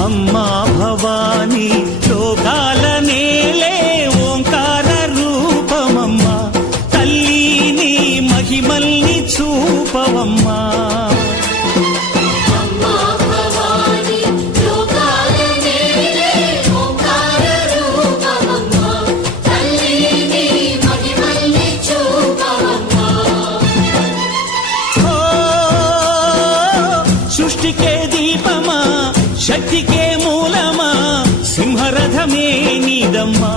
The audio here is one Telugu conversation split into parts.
అమ్మా భవాని లోకాల నేలే ఓంకార రూపమమ్మా తల్లి నీ మహిమల్ని చూపవమ్మా సృష్టికే దీపమా శక్తికే మూలమా సింహరథమే నీదమ్మా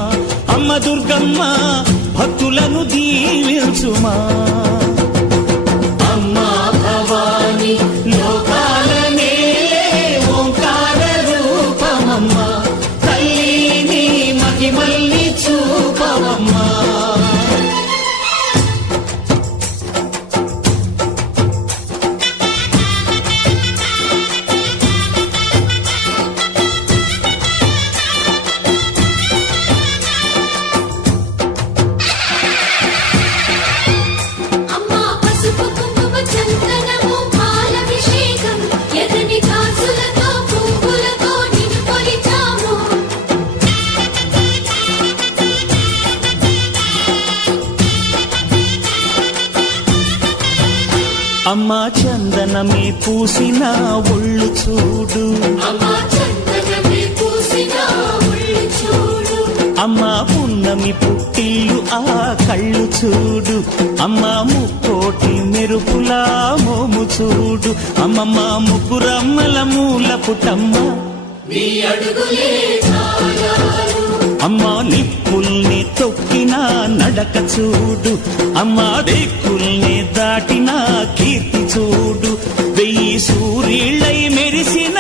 అమ్మ దుర్గమ్మ భక్తులను దీవించుమా అమ్మా భవాని లోకాల నేలే ఓంకార రూపమమ్మా తల్లి నీ మహిమల్ని చూపవమ్మా అమ్మా చందనమే పూసిన ఒళ్ళు చూడు అమ్మా పున్నమి పుట్టిల్లు ఆ కళ్ళు చూడు అమ్మా ముక్కోటి మెరుపులా మోము చూడు అమ్మమ్మ ముగ్గురమ్మల మూల పుటమ్మ అమ్మా నిప్పుల్ని తొక్కిన నడక చూడు అమ్మా దిక్కుల్ని దాటిన కీర్తి చూడు వెయ్యి సూర్యుళ్ళై మెరిసిన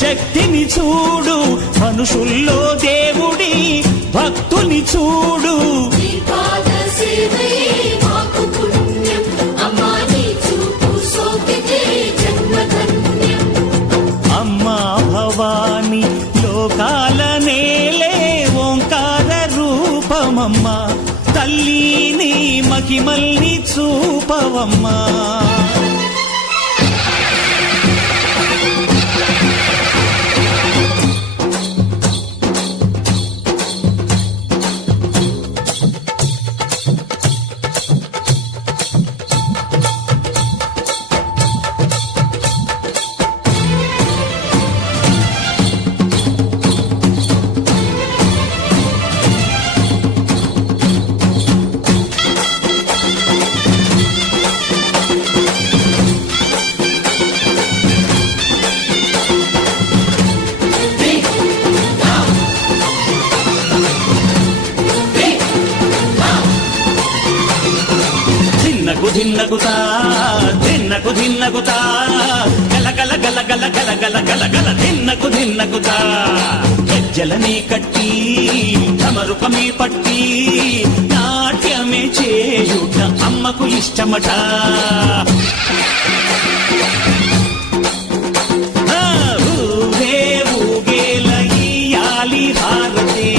శక్తిని చూడు మనుషుల్లో దేవుడి భక్తుని చూడు అమ్మా భవాని లోకాల నేలే ఓంకార రూపమమ్మా తల్లి నీ మహిమల్ని చూపవమ్మా ధిన్నకుతా ధిన్నకు ధిన్నకుతా గల గల గల గల గల గల గల గల ధిన్నకుతా గజ్జలని కట్టి ధమరుకమే పట్టి నాట్యమే చేయుట అమ్మకు ఇష్టమట ఊరే ఊగేల ఇయ్యాలి హారతి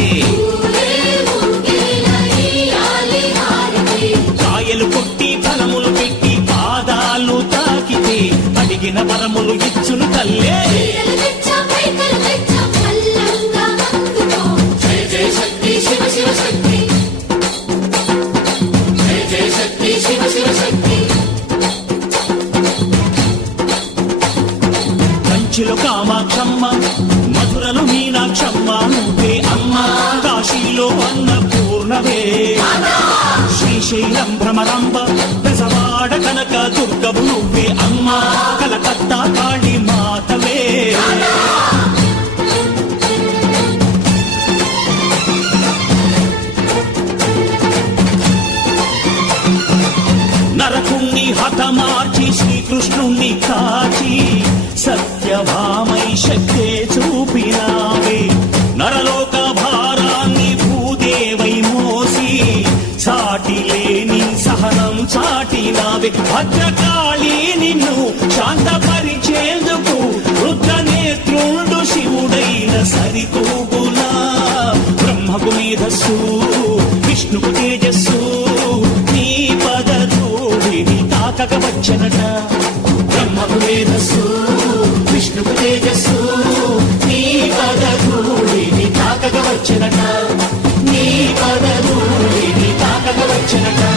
కాయలు కొట్టి ఫలములు పెట్టి పాదాలు తాకితే అడిగిన వరములు ఇచ్చును తల్లే కంచిలో కామాక్షమ్మ మధురలో మీనాక్షమ్మ నువ్వే అమ్మ కాశీలో అన్నపూర్ణవే శ్రీశైలం భ్రమరాంబ పెసవాడ కనక దుర్గవు నువ్వే అమ్మ కలకత్తా కాళీ మాతవే నరకుణ్ణి హతమార్చి శ్రీకృష్ణుణ్ణి కాచి సత్యభామై శక్తే చూపినావే నరలోక భారాన్ని భూదేవై మోసి సాటి లేని సహనం చాటినావే భద్రకాళి నిన్ను శాంతపరిచేందుకు రుద్రనేత్రుండు శివుడైన సరి మది తూగులా బ్రహ్మకు మేధస్సు విష్ణుకు తేజస్సు నీ పద ధూళిని తాకక వచ్చనట బ్రహ్మకు మేధస్సు విష్ణుకు తేజస్సు నీ పద ధూళిని తాకక వచ్చనట నీ పద ధూళిని తాకక వచ్చనట